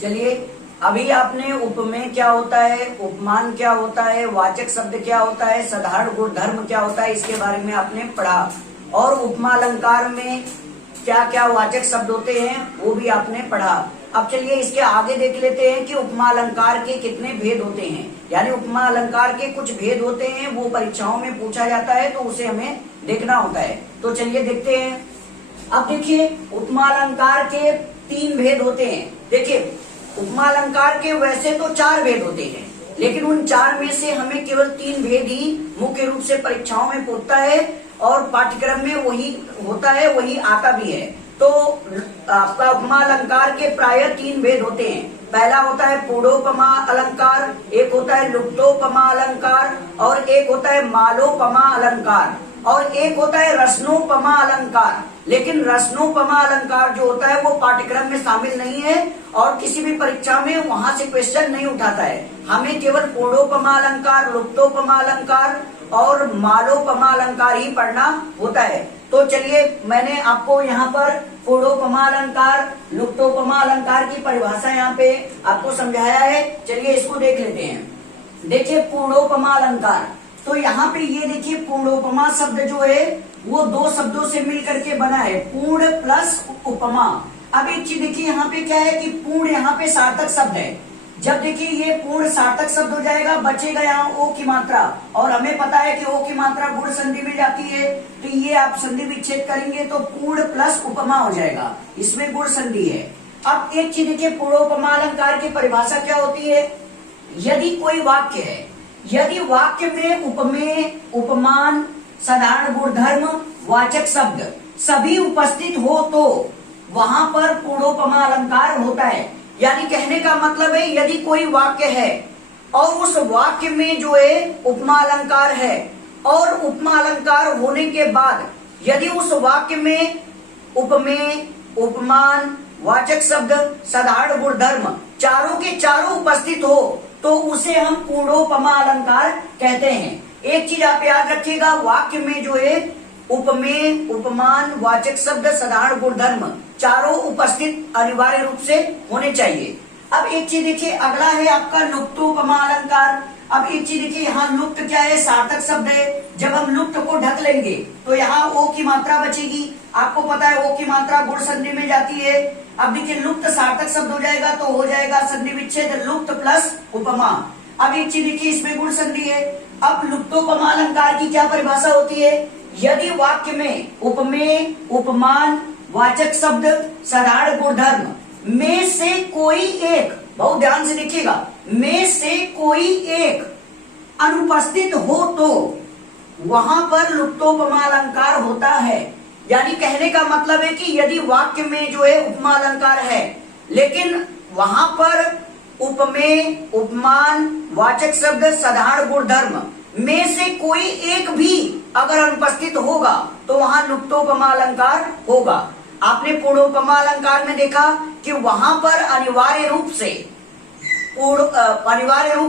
चलिए, अभी आपने उपमेय क्या होता है, उपमान क्या होता है, वाचक शब्द क्या होता है, साधारण गुणधर्म क्या होता है, इसके बारे में आपने पढ़ा। और उपमा अलंकार में क्या क्या वाचक शब्द होते हैं वो भी आपने पढ़ा। अब चलिए इसके आगे देख लेते हैं कि उपमा अलंकार के कितने भेद होते हैं। यानी उपमा अलंकार के कुछ भेद होते हैं, वो परीक्षाओं में पूछा जाता है तो उसे हमें देखना होता है। तो चलिए देखते हैं। अब देखिए, उपमा अलंकार के 3 भेद होते हैं। देखिए, उपमा अलंकार के वैसे तो 4 भेद होते हैं, लेकिन उन 4 में से हमें केवल 3 भेद ही मुख्य रूप से परीक्षाओं में पूछता है और पाठ्यक्रम में वही होता है, वही आता भी है। तो आपका उपमा अलंकार के प्रायः 3 भेद होते हैं। पहला होता है पूर्णोपमा अलंकार, एक होता है लुप्तोपमा अलंकार, और एक होता है मालोपमा अलंकार, और एक होता है रसनोपमा अलंकार। लेकिन रसनोपमा अलंकार जो होता है वो पाठ्यक्रम में शामिल नहीं है और किसी भी परीक्षा में वहां से क्वेश्चन नहीं उठाता है। हमें केवल पूर्णोपमा अलंकार, लुप्तोपमा अलंकार और मालोपमा अलंकार ही पढ़ना होता है। तो चलिए, मैंने आपको यहाँ पर पूर्णोपमा अलंकार, लुप्तोपमा अलंकार की परिभाषा यहाँ पे आपको समझाया है। चलिए इसको देख लेते हैं। देखिए, पूर्णोपमा अलंकार, तो यहाँ पे ये देखिए, पूर्णोपमा शब्द जो है वो 2 शब्दों से मिलकर के बना है, पूर्ण प्लस उपमा। अब एक चीज देखिए, यहाँ पे क्या है कि पूर्ण यहाँ पे सार्थक शब्द है। जब देखिए ये पूर्ण सार्थक शब्द हो जाएगा, बचेगा यहाँ ओ की मात्रा, और हमें पता है कि ओ की मात्रा गुण संधि में जाती है, तो ये आप संधि विच्छेद करेंगे तो पूर्ण प्लस उपमा हो जाएगा, इसमें गुण संधि है। अब एक चीज देखिए, पूर्णोपमा अलंकार की परिभाषा क्या होती है। यदि कोई वाक्य है, यदि वाक्य में उपमेय, उपमान, साधारण गुणधर्म, वाचक शब्द सभी उपस्थित हो तो वहां पर पूर्णोपमा अलंकार होता है। यानी कहने का मतलब है, यदि कोई वाक्य है और उस वाक्य में जो है उपमा अलंकार है, और उपमा अलंकार होने के बाद यदि उस वाक्य में उपमेय, उपमान, वाचक शब्द, साधारण गुणधर्म चारों के चारों उपस्थित हो तो उसे हम पूर्णोपमा अलंकार कहते हैं। एक चीज आप याद रखिएगा, वाक्य में जो है उपमेय, उपमान, वाचक शब्द, साधारण गुणधर्म चारों उपस्थित अनिवार्य रूप से होने चाहिए। अब एक चीज देखिए, अगला है आपका लुप्तोपमा अलंकार। अब एक चीज देखिए, यहाँ लुप्त क्या है, सार्थक शब्द है। जब हम लुप्त को ढक लेंगे तो यहाँ ओ की मात्रा बचेगी। आपको पता है ओ की मात्रा गुण संधि में जाती है। अब देखिए, लुप्त सार्थक शब्द हो जाएगा तो हो जाएगा संधि विच्छेद लुप्त प्लस उपमा। अब एक चीज देखिए, इसमें गुण संधि है। अब लुप्तोपमा अलंकार की क्या परिभाषा होती है। यदि वाक्य में उपमेय, उपमान, वाचक शब्द, साधारण गुणधर्म में से कोई एक, बहुत ध्यान से देखिएगा, में से कोई एक अनुपस्थित हो तो वहां पर लुप्तोपमा अलंकार होता है। यानी कहने का मतलब है कि यदि वाक्य में जो है उपमा अलंकार है, लेकिन वहां पर उपमेय, उपमान, वाचक शब्द, साधारण गुणधर्म में से कोई एक भी अगर अनुपस्थित होगा तो वहां लुप्तोपमा अलंकार होगा। आपने पूर्णोपमा अलंकार में देखा कि वहां पर अनिवार्य रूप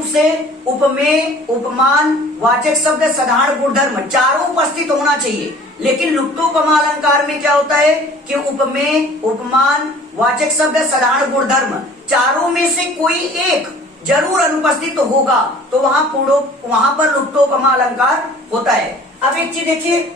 से उपमेय, उपमान, वाचक शब्द, साधारण गुणधर्म चारों उपस्थित होना चाहिए। लेकिन लुप्तोपमा अलंकार में क्या होता है कि उपमेय, उपमान, वाचक शब्द, साधारण गुणधर्म चारों में से कोई एक जरूर अनुपस्थित होगा तो वहां पर लुप्तोपमा अलंकार होता है। अब एक चीज देखिए,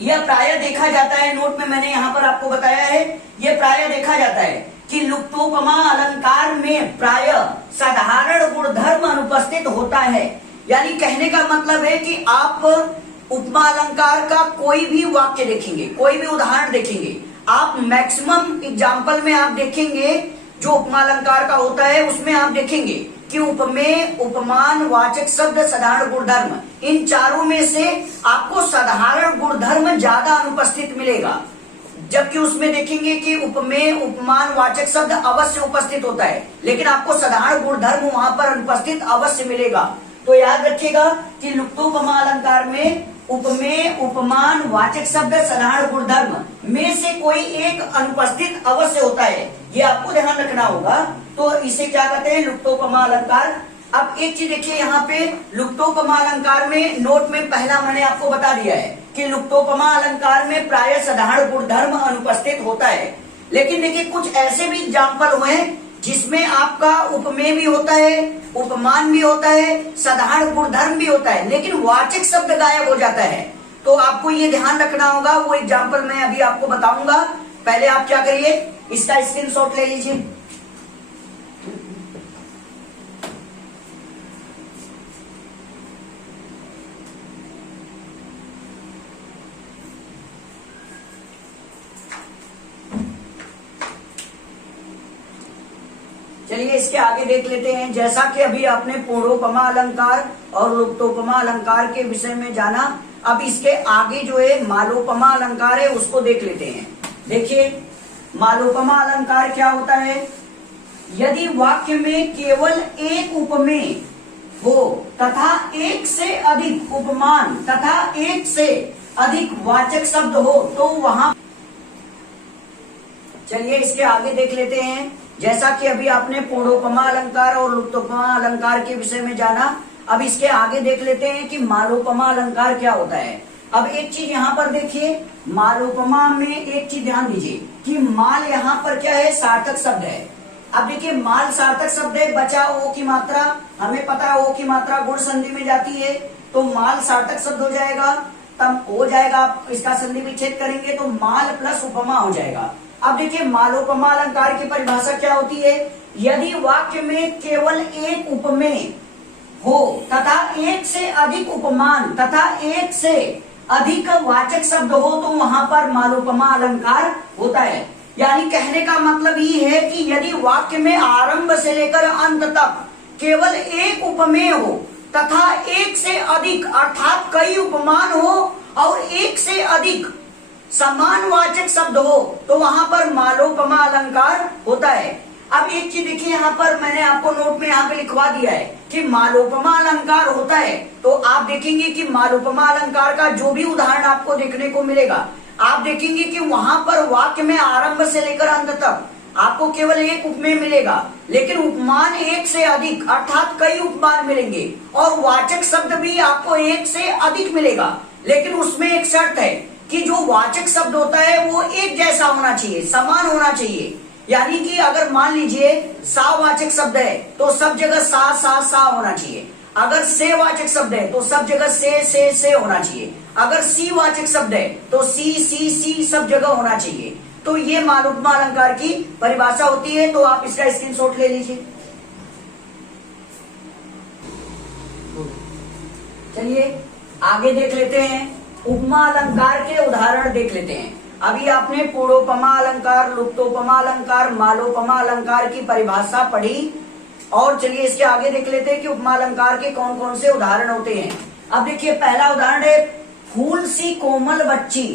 यह प्रायः देखा जाता है, नोट में मैंने यहाँ पर आपको बताया है, यह प्रायः देखा जाता है कि लुप्तोपमा अलंकार में प्रायः साधारण गुणधर्म अनुपस्थित होता है। यानी कहने का मतलब है कि आप उपमा अलंकार का कोई भी वाक्य देखेंगे, कोई भी उदाहरण देखेंगे, आप मैक्सिमम एग्जाम्पल में आप देखेंगे जो उपमा अलंकार का होता है उसमें आप देखेंगे कि उपमेय, उपमान, वाचक शब्द, साधारण गुणधर्म इन चारों में से आपको साधारण गुणधर्म ज्यादा अनुपस्थित मिलेगा, जबकि उसमें देखेंगे कि उपमेय, उपमान, वाचक शब्द अवश्य उपस्थित होता है, लेकिन आपको साधारण गुणधर्म वहां पर अनुपस्थित अवश्य मिलेगा। तो याद रखिएगा कि लुप्तोपमा अलंकार में उपमेय, उपमान, वाचक शब्द, साधारण गुणधर्म में से कोई एक अनुपस्थित अवश्य होता है, ये आपको ध्यान रखना होगा। तो इसे क्या कहते हैं, लुप्तोपमा अलंकार। अब एक चीज देखिए, यहाँ पे लुप्तोपमा अलंकार में नोट में पहला मैंने आपको बता दिया है कि लुप्तोपमा अलंकार में प्रायः साधारण गुणधर्म अनुपस्थित होता है। लेकिन देखिए, कुछ ऐसे भी एग्जाम्पल हुए जिसमें आपका उपमेय भी होता है, उपमान भी होता है, साधारण गुणधर्म भी होता है, लेकिन वाचक शब्द गायब हो जाता है। तो आपको ये ध्यान रखना होगा। वो एग्जाम्पल मैं अभी आपको बताऊंगा। पहले आप क्या करिए, इसका स्क्रीनशॉट ले लीजिए। चलिए इसके आगे देख लेते हैं। जैसा कि अभी आपने पूर्णोपमा अलंकार और लुप्तोपमा अलंकार के विषय में जाना, अब इसके आगे जो है मालोपमा अलंकार है उसको देख लेते हैं। देखिए मालोपमा अलंकार क्या होता है। यदि वाक्य में केवल एक उपमेय हो तथा एक से अधिक उपमान तथा एक से अधिक वाचक शब्द हो तो वहां, चलिए इसके आगे देख लेते हैं। जैसा कि अभी आपने पूर्णोपमा अलंकार और लुप्तोपमा अलंकार के विषय में जाना, अब इसके आगे देख लेते हैं कि मालोपमा अलंकार क्या होता है। अब एक चीज यहाँ पर देखिए, मालोपमा में एक चीज ध्यान दीजिए कि माल यहाँ पर क्या है, सार्थक शब्द है। अब देखिए माल सार्थक शब्द है, बचा ओ की मात्रा, हमें पता है ओ की मात्रा गुण संधि में जाती है, तो माल सार्थक शब्द हो जाएगा। तब हो जाएगा, आप इसका संधि विच्छेद करेंगे तो माल प्लस उपमा हो जाएगा। अब देखिए मालोपमा अलंकार की परिभाषा क्या होती है। यदि वाक्य में केवल एक उपमेय हो तथा एक से अधिक उपमान तथा एक से अधिक वाचक शब्द हो तो वहां पर मालोपमा अलंकार होता है। यानी कहने का मतलब ये है कि यदि वाक्य में आरंभ से लेकर अंत तक केवल एक उपमेय हो तथा एक से अधिक अर्थात कई उपमान हो और एक से अधिक समान वाचक शब्द हो तो वहां पर मालोपमा अलंकार होता है। अब एक चीज देखिए, यहाँ पर मैंने आपको नोट में यहाँ पे लिखवा दिया है कि मालोपमा अलंकार होता है। तो आप देखेंगे कि मालोपमा अलंकार का जो भी उदाहरण आपको देखने को मिलेगा, आप देखेंगे कि वहां पर वाक्य में आरंभ से लेकर अंत तक आपको केवल एक उपमेय मिलेगा, लेकिन उपमान एक से अधिक अर्थात कई उपमान मिलेंगे और वाचक शब्द भी आपको एक से अधिक मिलेगा। लेकिन उसमें एक शर्त है कि जो वाचक शब्द होता है वो एक जैसा होना चाहिए, समान होना चाहिए। यानी कि अगर मान लीजिए सा वाचक शब्द है तो सब जगह सा होना चाहिए। अगर से वाचक शब्द है तो सब जगह से होना चाहिए। अगर सी वाचक शब्द है तो सी सब जगह होना चाहिए। तो ये मालोपमा अलंकार की परिभाषा होती है। तो आप इसका स्क्रीनशॉट ले लीजिए। चलिए आगे देख लेते हैं, उपमा अलंकार के उदाहरण देख लेते हैं। अभी आपने पूर्णोपमा अलंकार, लुप्तोपमा अलंकार, मालोपमा अलंकार की परिभाषा पढ़ी और चलिए इसके आगे देख लेते हैं कि उपमा अलंकार के कौन कौन से उदाहरण होते हैं। अब देखिए पहला उदाहरण है फूल सी कोमल बच्ची।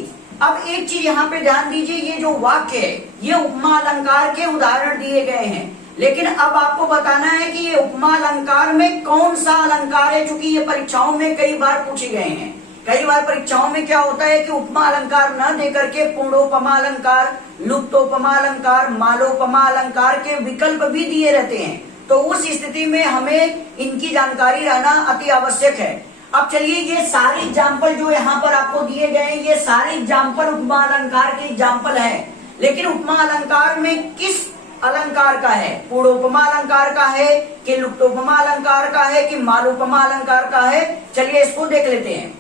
अब एक चीज यहाँ पे ध्यान दीजिए, ये जो वाक्य है ये उपमा अलंकार के उदाहरण दिए गए हैं, लेकिन अब आपको बताना है कि ये उपमा अलंकार में कौन सा अलंकार है, क्योंकि ये परीक्षाओं में कई बार पूछे गए हैं। कई बार परीक्षाओं में क्या होता है कि उपमा अलंकार न देकर के पूर्णोपमा अलंकार, लुप्तोपमा अलंकार, मालोपमा अलंकार के विकल्प भी दिए रहते हैं। तो उस स्थिति में हमें इनकी जानकारी रहना अति आवश्यक है। अब चलिए ये सारे एग्जाम्पल जो यहाँ पर आपको दिए गए हैं, ये सारे एग्जाम्पल उपमा अलंकार के एग्जाम्पल हैं। लेकिन उपमा अलंकार में किस अलंकार का है, पूर्णोपमा अलंकार का है कि लुप्तोपमा अलंकार का है कि मालोपमा अलंकार का है, चलिए इसको देख लेते हैं।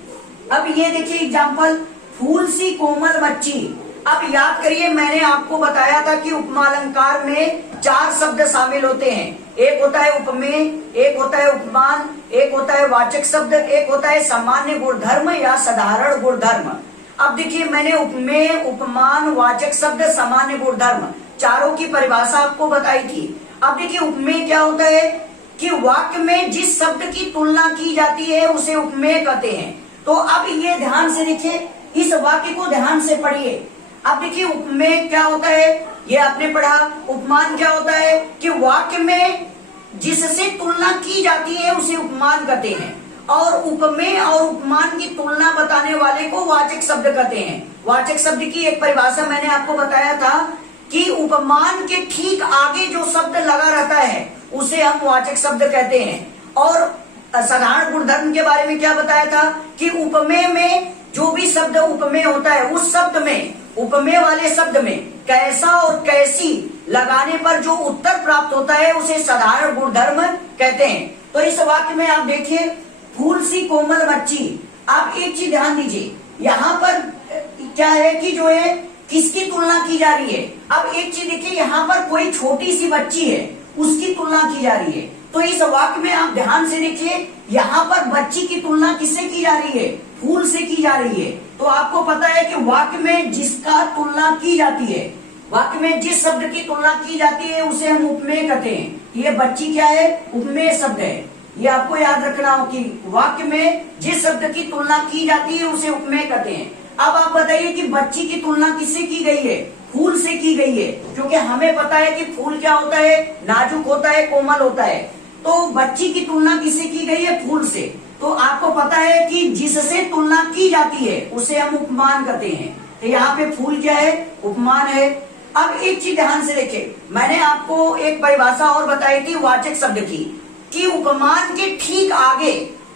अब ये देखिए एग्जाम्पल, फूल सी कोमल बच्ची। अब याद करिए मैंने आपको बताया था कि उपमा अलंकार में 4 शब्द शामिल होते हैं। एक होता है उपमेय, एक होता है उपमान, एक होता है वाचक शब्द, एक होता है सामान्य गुणधर्म या साधारण गुणधर्म। अब देखिए मैंने उपमेय, उपमान, वाचक शब्द, सामान्य गुणधर्म चारों की परिभाषा आपको बताई थी। अब देखिए उपमेय क्या होता है कि वाक्य में जिस शब्द की तुलना की जाती है उसे उपमेय कहते हैं। तो अब ये ध्यान से देखिए, इस वाक्य को ध्यान से पढ़िए। अब देखिए उपमेय क्या होता है ये आपने पढ़ा। उपमान क्या होता है कि वाक्य में जिससे तुलना की जाती है उसे उपमान कहते हैं, और उपमेय और उपमान की तुलना बताने वाले को वाचक शब्द कहते हैं। वाचक शब्द की एक परिभाषा मैंने आपको बताया था कि उपमान के ठीक आगे जो शब्द लगा रहता है उसे हम वाचक शब्द कहते हैं। और साधारण गुणधर्म के बारे में क्या बताया था कि उपमेय में जो भी शब्द उपमेय होता है उस शब्द में उपमेय वाले शब्द में कैसा और कैसी लगाने पर जो उत्तर प्राप्त होता है उसे साधारण गुणधर्म कहते हैं। तो इस वाक्य में आप देखिए, फूल सी कोमल बच्ची। आप एक चीज ध्यान दीजिए, यहाँ पर क्या है कि जो है किसकी तुलना की जा रही है। अब एक चीज देखिए, यहाँ पर कोई छोटी सी बच्ची है, उसकी तुलना की जा रही है। तो इस वाक्य में आप ध्यान से देखिए, यहाँ पर बच्ची की तुलना किससे की जा रही है? फूल से की जा रही है। तो आपको पता है कि वाक्य में जिसका तुलना की जाती है, वाक्य में जिस शब्द की तुलना की जाती है उसे हम उपमेय कहते हैं। ये बच्ची क्या है? उपमेय शब्द है। ये आपको याद रखना हो कि वाक्य में जिस शब्द की तुलना की जाती है उसे उपमेय कहते हैं। अब आप बताइए कि बच्ची की तुलना किससे की गई है? फूल से की गई है, क्योंकि हमें पता है कि फूल क्या होता है? नाजुक होता है, कोमल होता है। तो बच्ची की तुलना किससे की गई है? फूल से। तो आपको पता है कि जिससे तुलना की जाती है उसे हम उपमान कहते हैं। तो यहाँ पे फूल क्या है? उपमान है। अब एक चीज ध्यान से देखें, मैंने आपको एक परिभाषा और बताई थी वाचक शब्द की, कि उपमान के ठीक आगे,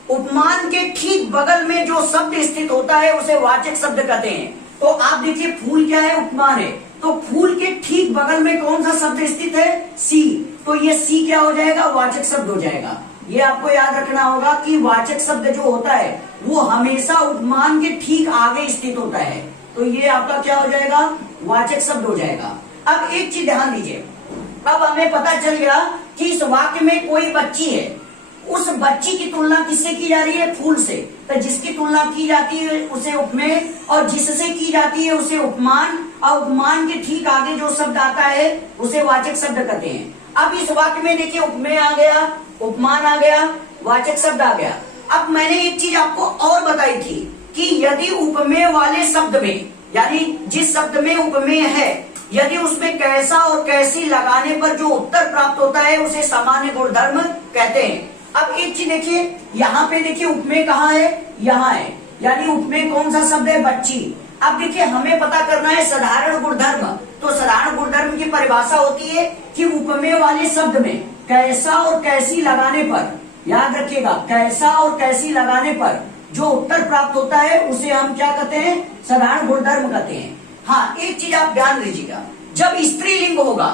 उपमान के ठीक बगल में जो शब्द स्थित होता है उसे वाचक शब्द कहते हैं। तो आप देखिए, फूल क्या है? उपमान है। तो फूल के ठीक बगल में कौन सा शब्द स्थित है? सी। तो ये सी क्या हो जाएगा? वाचक शब्द हो जाएगा। ये आपको याद रखना होगा कि वाचक शब्द जो होता है वो हमेशा उपमान के ठीक आगे स्थित होता है। तो ये आपका क्या हो जाएगा? वाचक शब्द हो जाएगा। अब एक चीज ध्यान दीजिए, अब हमें पता चल गया कि इस वाक्य में कोई बच्ची है, उस बच्ची की तुलना किससे की जा रही है? फूल से। तो जिसकी तुलना की जाती है उसे उपमेय, और जिससे की जाती है उसे उपमान, और उपमान के ठीक आगे जो शब्द आता है उसे वाचक शब्द कहते हैं। अब इस वाक्य में देखिए, उपमेय आ गया, उपमान आ गया, वाचक शब्द आ गया। अब मैंने एक चीज आपको और बताई थी कि यदि उपमेय वाले शब्द में, यानी जिस शब्द में उपमेय है, यदि उसमें कैसा और कैसी लगाने पर जो उत्तर प्राप्त होता है उसे सामान्य गुणधर्म कहते हैं। अब एक चीज देखिए, यहाँ पे देखिए उपमेय कहाँ है? यहाँ है, यानी उपमेय कौन सा शब्द है? बच्ची। अब देखिए, हमें पता करना है साधारण गुणधर्म। तो साधारण गुणधर्म की परिभाषा होती है कि उपमेय वाले शब्द में कैसा और कैसी लगाने पर, याद रखिएगा, कैसा और कैसी लगाने पर जो उत्तर प्राप्त होता है उसे हम क्या कहते हैं? साधारण गुणधर्म कहते हैं। हाँ, एक चीज आप ध्यान दीजिएगा, जब स्त्रीलिंग होगा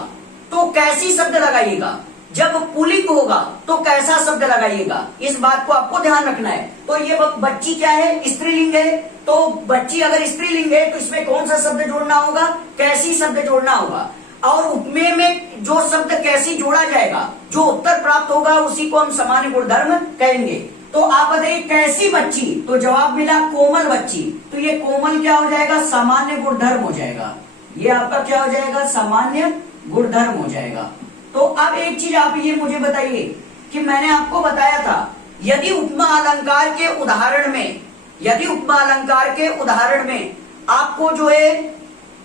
तो कैसी शब्द लगाइएगा, जब पुल्लिंग होगा तो कैसा शब्द लगाइएगा। इस बात को आपको ध्यान रखना है। तो ये बच्ची क्या है? स्त्रीलिंग है। तो बच्ची अगर स्त्रीलिंग है तो इसमें कौन सा शब्द जोड़ना होगा? कैसी शब्द जोड़ना होगा। और उपमेय में जो शब्द कैसी जोड़ा जाएगा, जो उत्तर प्राप्त होगा, उसी को हम सामान्य गुणधर्म कहेंगे। तो आप बताइए, कैसी बच्ची? तो जवाब मिला कोमल बच्ची। तो ये कोमल क्या हो जाएगा? सामान्य गुणधर्म हो जाएगा। ये आपका क्या हो जाएगा? सामान्य गुणधर्म हो जाएगा। तो अब एक चीज आप ये मुझे बताइए कि मैंने आपको बताया था, यदि उपमा अलंकार के उदाहरण में, यदि उपमा अलंकार के उदाहरण में आपको जो है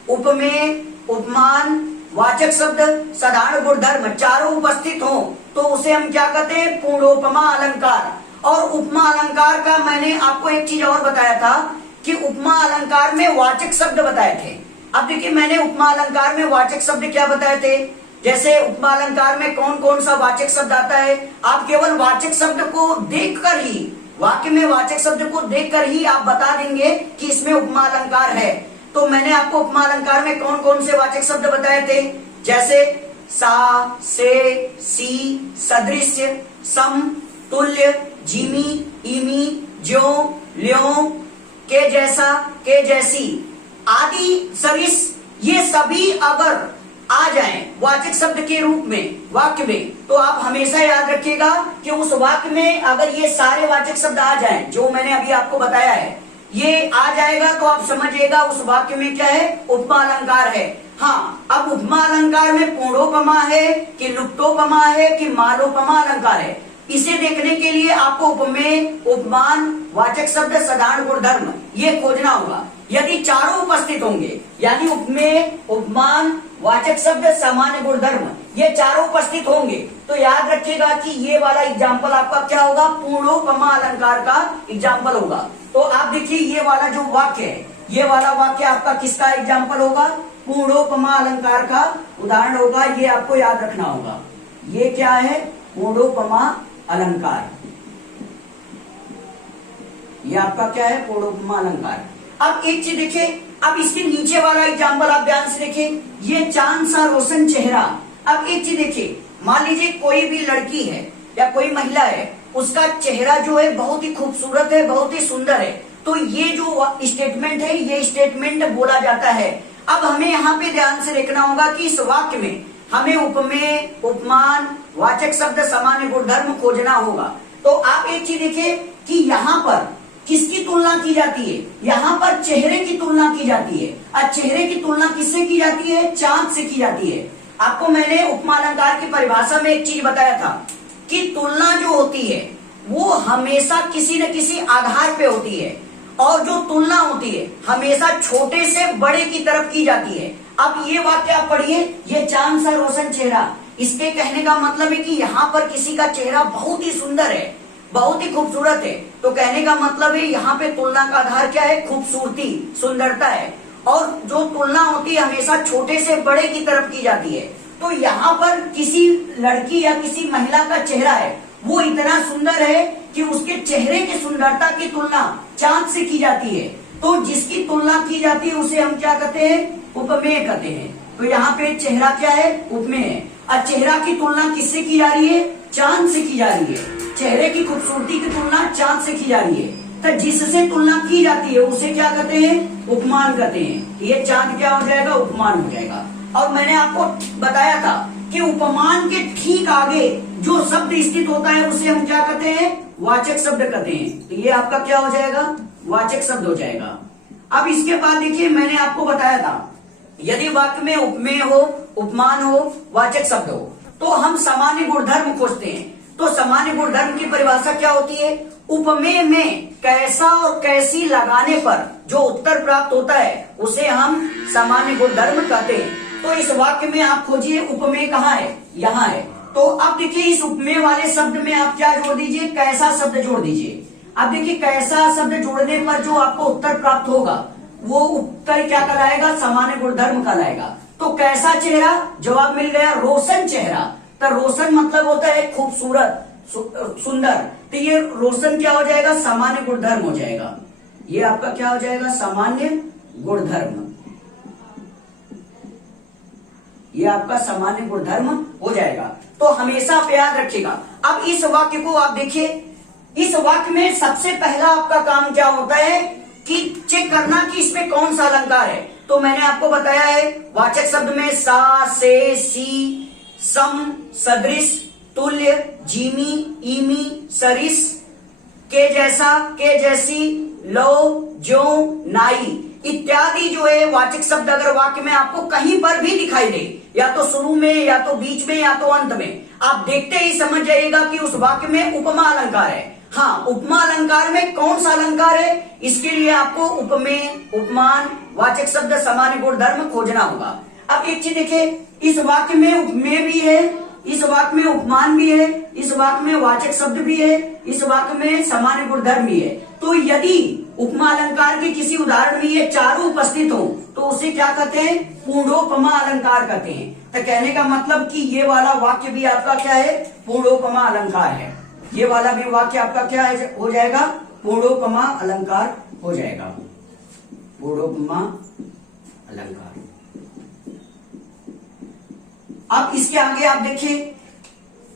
उपमेय, उपमान, वाचक शब्द, साधारण गुणधर्म चारों उपस्थित हो तो उसे हम क्या कहते हैं? पूर्णोपमा अलंकार। और उपमा अलंकार का मैंने आपको एक चीज और बताया था कि उपमा अलंकार में वाचक शब्द बताए थे। अब देखिए, मैंने उपमा अलंकार में वाचक शब्द क्या बताए थे? जैसे उपमा अलंकार में कौन कौन सा वाचक शब्द आता है? आप केवल वाचक शब्द को देखकर ही, वाक्य में वाचक शब्द को देखकर ही आप बता देंगे कि इसमें उपमा अलंकार है। तो मैंने आपको उपमा अलंकार में कौन कौन से वाचक शब्द बताए थे? जैसे सा, से, सी, सदृश्य, सम, तुल्य, जिमी, इमी, ज्यो, ल्यों, के जैसा, के जैसी आदि सरिस, ये सभी अगर आ जाएं वाचक शब्द के रूप में वाक्य में, तो आप हमेशा याद रखिएगा कि उस वाक्य में अगर ये सारे वाचक शब्द आ जाएं जो मैंने अभी आपको बताया है, ये आ जाएगा तो आप समझिएगा उस वाक्य में क्या है? उपमा अलंकार है। हाँ, अब उपमा अलंकार में पूर्णोपमा है कि लुप्तोपमा है कि मालोपमा अलंकार है, इसे देखने के लिए आपको उपमेय, उपमान, वाचक शब्द, साधारण गुणधर्म ये खोजना होगा। यदि चारों उपस्थित होंगे, यानी उपमेय, उपमान, वाचक शब्द, सामान्य गुणधर्म ये चारों उपस्थित होंगे, तो याद रखिएगा कि ये वाला एग्जाम्पल आपका क्या होगा? पूर्णोपमा अलंकार का एग्जाम्पल होगा। तो आप देखिए, ये वाला जो वाक्य है, ये वाला वाक्य आपका किसका एग्जाम्पल होगा? पूर्णोपमा अलंकार का उदाहरण होगा। ये आपको याद रखना होगा। ये क्या है? पूर्णोपमा अलंकार। ये आपका क्या है? पूर्णोपमा अलंकार। अब एक चीज देखिए, अब इसके नीचे वाला एग्जाम्पल आप ध्यान से देखिए, ये चांद सा रोशन चेहरा। अब एक चीज देखिए, मान लीजिए कोई भी लड़की है या कोई महिला है, उसका चेहरा जो है बहुत ही खूबसूरत है, बहुत ही सुंदर है, तो ये जो स्टेटमेंट है, ये स्टेटमेंट बोला जाता है। अब हमें यहाँ पे ध्यान से देखना होगा कि इस वाक्य में हमें उपमेय, उपमान, वाचक शब्द, सामान्य गुणधर्म खोजना होगा। तो आप एक चीज देखिए कि यहाँ पर किसकी तुलना की जाती है, यहाँ पर चेहरे की तुलना की जाती है। और चेहरे की तुलना किससे की जाती है? चांद से की जाती है। आपको मैंने उपमा अलंकार की परिभाषा में एक चीज बताया था कि तुलना जो होती है वो हमेशा किसी न किसी आधार पे होती है, और जो तुलना होती है हमेशा छोटे से बड़े की तरफ की जाती है। अब ये वाक्य आप पढ़िए, ये चांद सा रोशन चेहरा, इसके कहने का मतलब है कि यहाँ पर किसी का चेहरा बहुत ही सुंदर है, बहुत ही खूबसूरत है। तो कहने का मतलब है यहाँ पे तुलना का आधार क्या है? खूबसूरती, सुंदरता है। और जो तुलना होती है हमेशा छोटे से बड़े की तरफ की जाती है। तो यहाँ पर किसी लड़की या किसी महिला का चेहरा है, वो इतना सुंदर है कि उसके चेहरे की सुंदरता की तुलना चांद से की जाती है। तो जिसकी तुलना की जाती है उसे हम क्या कहते हैं? उपमेय कहते हैं। तो यहाँ पे चेहरा क्या है? उपमेय है। और चेहरा की तुलना किससे की जा रही है? चांद से की जा रही है। चेहरे की खूबसूरती की तुलना चांद से की जा रही है। तो जिससे तुलना की जाती है उसे क्या कहते हैं? उपमान कहते हैं। ये चांद क्या हो जाएगा? उपमान हो जाएगा। और मैंने आपको बताया था कि उपमान के ठीक आगे जो शब्द स्थित होता है उसे हम क्या कहते हैं? वाचक शब्द कहते हैं। तो ये आपका क्या हो जाएगा? वाचक शब्द हो जाएगा। अब इसके बाद देखिए, मैंने आपको बताया था यदि वाक्य में उपमेय हो, उपमान हो, वाचक शब्द हो, तो हम सामान्य गुणधर्म खोजते हैं। तो सामान्य गुणधर्म की परिभाषा क्या होती है? उपमेय में कैसा और कैसी लगाने पर जो उत्तर प्राप्त होता है उसे हम सामान्य गुणधर्म कहते हैं। तो इस वाक्य में आप खोजिए उपमेय कहाँ है? यहाँ है। तो अब देखिए, इस उपमेय वाले शब्द में आप क्या जोड़ दीजिए? कैसा शब्द जोड़ दीजिए। अब देखिए, कैसा शब्द जोड़ने पर जो आपको उत्तर प्राप्त होगा वो उत्तर क्या कहलाएगा? सामान्य गुणधर्म कहलाएगा। तो कैसा चेहरा? जवाब मिल गया, रोशन चेहरा। तो रोशन मतलब होता है खूबसूरत, सुंदर। तो ये रोशन क्या हो जाएगा? सामान्य गुणधर्म हो जाएगा। ये आपका क्या हो जाएगा? सामान्य गुणधर्म। ये आपका सामान्य गुणधर्म हो जाएगा। तो हमेशा आप याद रखिएगा। अब इस वाक्य को आप देखिए, इस वाक्य में सबसे पहला आपका काम क्या होता है कि चेक करना कि इसमें कौन सा अलंकार है। तो मैंने आपको बताया है वाचक शब्द में सा, से, सी, सम, सदृश, तुल्य, जीमी, ईमी, सरिस, के जैसा, के जैसी, लो, जो, नाई इत्यादि जो है वाचक शब्द अगर वाक्य में आपको कहीं पर भी दिखाई दे, या तो शुरू में, या तो बीच में, या तो अंत में, आप देखते ही समझ जाइएगा कि उस वाक्य में उपमा अलंकार है। हाँ, उपमा अलंकार में कौन सा अलंकार है, इसके लिए आपको उपमेय, उपमान, वाचक शब्द, सामान्य गुणधर्म खोजना होगा। अब एक चीज देखिए, इस वाक्य में उपमेय भी है, इस वाक्य में उपमान भी है, इस वाक्य में वाचक शब्द भी है, इस वाक्य में सामान्य गुणधर्म भी है। तो यदि उपमा अलंकार के किसी उदाहरण में ये चारों उपस्थित हो तो उसे क्या कहते हैं? पूर्णोपमा अलंकार कहते हैं। तो कहने का मतलब कि ये वाला वाक्य भी आपका क्या है? पूर्णोपमा अलंकार है। ये वाला भी वाक्य आपका क्या है? हो जाएगा पूर्णोपमा अलंकार हो जाएगा। पूर्णोपमा अलंकार। अब इसके आगे आप देखिए,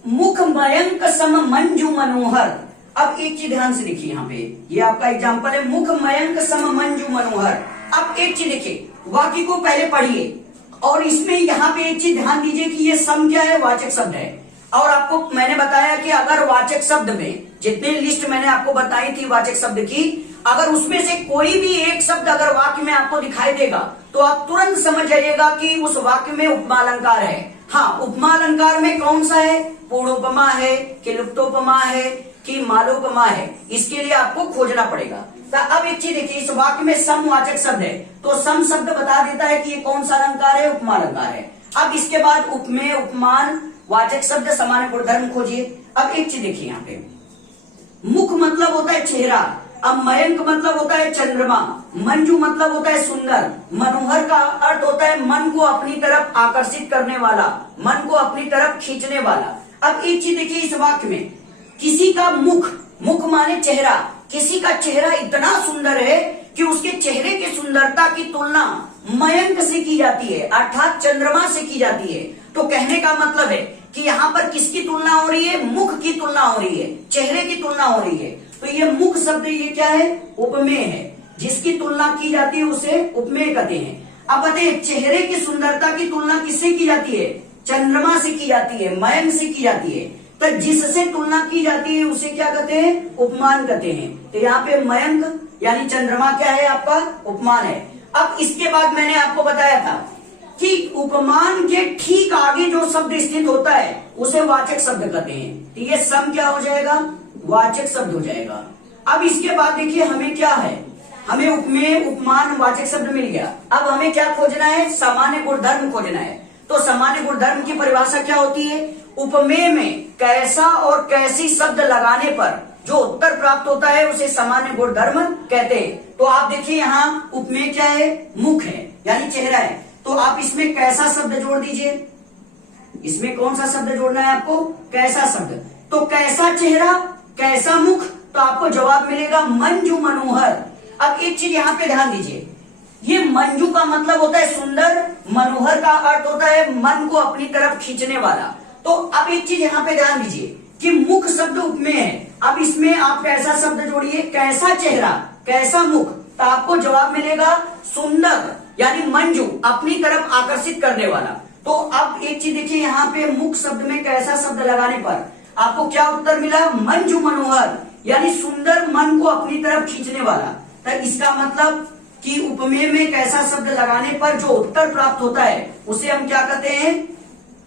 मुख मयंक सम मंजू मनोहर। अब एक चीज ध्यान से देखिए, यहाँ पे ये आपका एग्जाम्पल है, मुख मयंक सम मंजू मनोहर। अब एक चीज देखिए, वाक्य को पहले पढ़िए और इसमें यहाँ पे एक चीज ध्यान दीजिए कि ये सम क्या है? वाचक शब्द है। और आपको मैंने बताया कि अगर वाचक शब्द में जितने लिस्ट मैंने आपको बताई थी वाचक शब्द की, अगर उसमें से कोई भी एक शब्द अगर वाक्य में आपको दिखाई देगा तो आप तुरंत समझ जाइएगा कि उस वाक्य में उपमा अलंकार है। हाँ, उपमा अलंकार में कौन सा है? पूर्णोपमा है कि लुप्तोपमा है कि मालोपमा है, इसके लिए आपको खोजना पड़ेगा। तो अब एक चीज देखिए, इस वाक्य में सम वाचक शब्द है, तो सम शब्द बता देता है कि ये कौन सा अलंकार है? उपमा अलंकार है। अब इसके बाद उपमेय, उपमान, वाचक शब्द, सामान्य गुणधर्म खोजिए। अब एक चीज देखिए, यहाँ पे मुख मतलब होता है चेहरा, अब मयंक मतलब होता है चंद्रमा, मंजू मतलब होता है सुंदर, मनोहर का अर्थ होता है मन को अपनी तरफ आकर्षित करने वाला, मन को अपनी तरफ खींचने वाला। अब एक चीज देखिए, इस वाक्य में किसी का मुख, मुख माने चेहरा, किसी का चेहरा इतना सुंदर है कि उसके चेहरे की सुंदरता की तुलना मयंक से की जाती है, अर्थात चंद्रमा से की जाती है। तो कहने का मतलब है कि यहाँ पर किसकी तुलना हो रही है? मुख की तुलना हो रही है, चेहरे की तुलना हो रही है। तो ये मुख शब्द ये क्या है? उपमेय है। जिसकी तुलना की जाती है उसे उपमेय कहते हैं। अब बताइए, चेहरे की सुंदरता की तुलना किससे की जाती है? चंद्रमा से की जाती है, मयंक से की जाती है। तो जिससे तुलना की जाती है उसे क्या कहते हैं? उपमान कहते हैं। तो यहाँ पे मयंक यानी चंद्रमा क्या है? आपका उपमान है। अब इसके बाद मैंने आपको बताया था कि उपमान के ठीक आगे जो शब्द स्थित होता है उसे वाचक शब्द कहते हैं। तो ये सम क्या हो जाएगा? वाचक शब्द हो जाएगा। अब इसके बाद देखिए हमें क्या है, हमें उपमेय, उपमान, वाचक शब्द मिल गया। अब हमें क्या खोजना है? सामान्य गुणधर्म खोजना है। तो सामान्य गुणधर्म की परिभाषा क्या होती है? उपमेय में कैसा और कैसी शब्द लगाने पर जो उत्तर प्राप्त होता है उसे सामान्य गुणधर्म कहते हैं। तो आप देखिए यहाँ उपमेय क्या है? मुख है यानी चेहरा है। तो आप इसमें कैसा शब्द जोड़ दीजिए। इसमें कौन सा शब्द जोड़ना है आपको? कैसा शब्द। तो कैसा चेहरा, कैसा मुख, तो आपको जवाब मिलेगा मंजू मनोहर। अब एक चीज यहाँ पे ध्यान दीजिए, ये मंजू का मतलब होता है सुंदर, मनोहर का अर्थ होता है मन को अपनी तरफ खींचने वाला। तो अब एक चीज यहाँ पे ध्यान दीजिए कि मुख शब्द उपमेय है। अब इसमें आप कैसा शब्द जोड़िए, कैसा चेहरा, कैसा मुख, तो आपको जवाब मिलेगा सुंदर यानी मंजू, अपनी तरफ आकर्षित करने वाला। तो अब एक चीज देखिए, यहाँ पे मुख शब्द में कैसा शब्द लगाने पर आपको क्या उत्तर मिला? मंजू मनोहर यानी सुंदर, मन को अपनी तरफ खींचने वाला। तो इसका मतलब कि उपमेय में कैसा शब्द लगाने पर जो उत्तर प्राप्त होता है उसे हम क्या कहते हैं?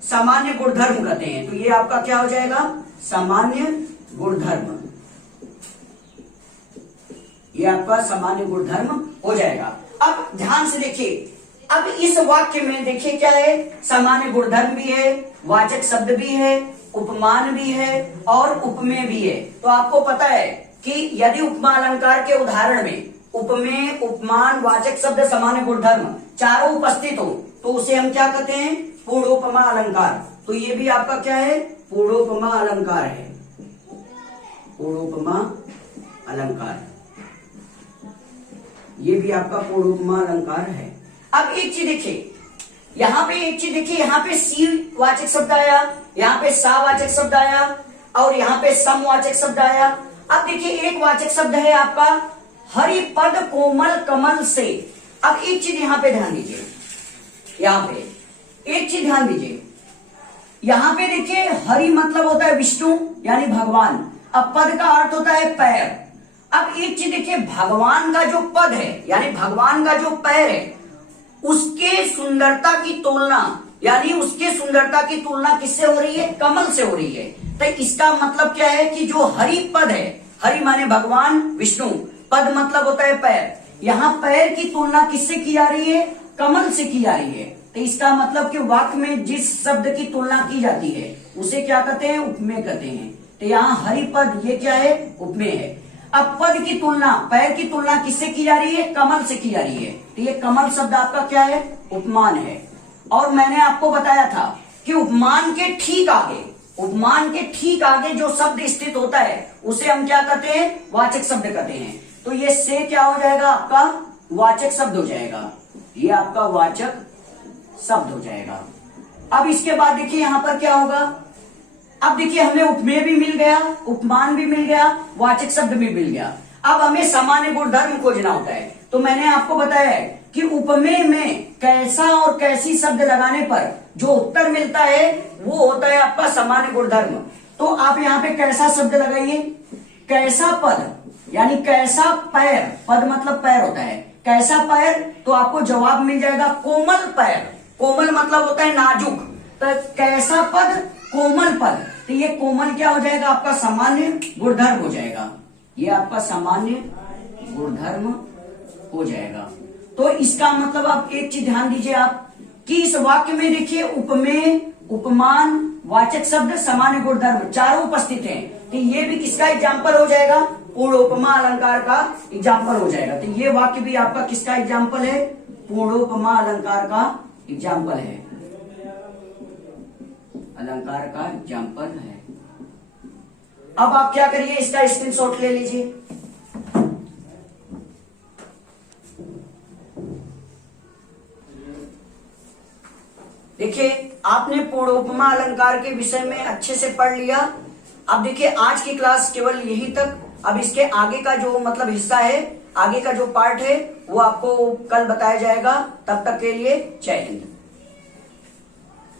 सामान्य गुणधर्म कहते हैं। तो ये आपका क्या हो जाएगा? सामान्य गुणधर्म। ये आपका सामान्य गुणधर्म हो जाएगा। अब ध्यान से देखिए, अब इस वाक्य में देखिए क्या है? सामान्य गुणधर्म भी है, वाचक शब्द भी है, उपमान भी है और उपमेय भी है। तो आपको पता है कि यदि उपमा अलंकार के उदाहरण में उपमेय, उपमान, वाचक शब्द, सामान्य गुणधर्म चारों उपस्थित हो तो उसे हम क्या कहते हैं? पूर्णोपमा अलंकार। तो ये भी आपका क्या है? पूर्णोपमा अलंकार है। पूर्णोपमा अलंकार, ये भी आपका पूर्णोपमा अलंकार है। अब एक चीज देखिए, यहाँ पे एक चीज देखिए, यहाँ पे सी वाचक शब्द आया, यहाँ पे सा वाचक शब्द आया और यहाँ पे सम वाचक शब्द आया। अब देखिए एक वाचक शब्द है आपका हरिपद कोमल कमल से। अब एक चीज यहाँ पे ध्यान दीजिए, यहाँ पे एक चीज ध्यान दीजिए, यहाँ पे देखिए हरि मतलब होता है विष्णु यानी भगवान। अब पद का अर्थ होता है पैर। अब एक चीज देखिए, भगवान का जो पद है यानी भगवान का जो पैर है उसके सुंदरता की तुलना यानी उसके सुंदरता की तुलना किससे हो रही है? कमल से हो रही है। तो इसका मतलब क्या है कि जो हरि पद है, हरि माने भगवान विष्णु, पद मतलब होता है पैर, यहाँ पैर की तुलना किससे की जा रही है? कमल से की जा रही है। तो इसका मतलब कि वाक्य में जिस शब्द की तुलना की जाती है उसे क्या कहते हैं? उपमेय कहते हैं। तो यहाँ हरि पद ये क्या है? उपमेय है। अब पद की तुलना, पैर की तुलना किससे की जा रही है? कमल से की जा रही है। तो ये कमल शब्द आपका क्या है? उपमान है। और मैंने आपको बताया था कि उपमान के ठीक आगे, उपमान के ठीक आगे जो शब्द स्थित होता है उसे हम क्या कहते हैं? वाचक शब्द कहते हैं। तो ये से क्या हो जाएगा? आपका वाचक शब्द हो जाएगा। ये आपका वाचक शब्द हो जाएगा। अब इसके बाद देखिए यहाँ पर क्या होगा? अब देखिए हमें उपमेय भी मिल गया, उपमान भी मिल गया, वाचक शब्द भी मिल गया। अब हमें सामान्य गुणधर्म खोजना होता है। तो मैंने आपको बताया है कि उपमेय में कैसा और कैसी शब्द लगाने पर जो उत्तर मिलता है वो होता है आपका सामान्य गुणधर्म। तो आप यहाँ पे कैसा शब्द लगाइए, कैसा पद यानी कैसा पैर, पद मतलब पैर होता है, कैसा पैर, तो आपको जवाब मिल जाएगा कोमल पैर। कोमल मतलब होता है नाजुक, तो कैसा पद? कोमल पद। तो ये कोमल क्या हो जाएगा? आपका सामान्य गुणधर्म हो जाएगा। ये आपका सामान्य गुणधर्म हो जाएगा। तो इसका मतलब आप एक चीज ध्यान दीजिए आप कि इस वाक्य में देखिए उपमेय, उपमान, वाचक शब्द, सामान्य गुणधर्म चारों उपस्थित हैं। तो ये भी किसका एग्जाम्पल हो जाएगा? पूर्णोपमा अलंकार का एग्जाम्पल हो जाएगा। तो ये वाक्य भी आपका किसका एग्जाम्पल है? पूर्णोपमा अलंकार का एग्जाम्पल है, अलंकार का एग्जाम्पल है। अब आप क्या करिए, इसका स्क्रीनशॉट ले लीजिए। उपमा अलंकार के विषय में अच्छे से पढ़ लिया। अब देखिए आज की क्लास केवल यही तक। अब इसके आगे का जो मतलब हिस्सा है, आगे का जो पार्ट है वो आपको कल बताया जाएगा। तब तक के लिए जय हिंद।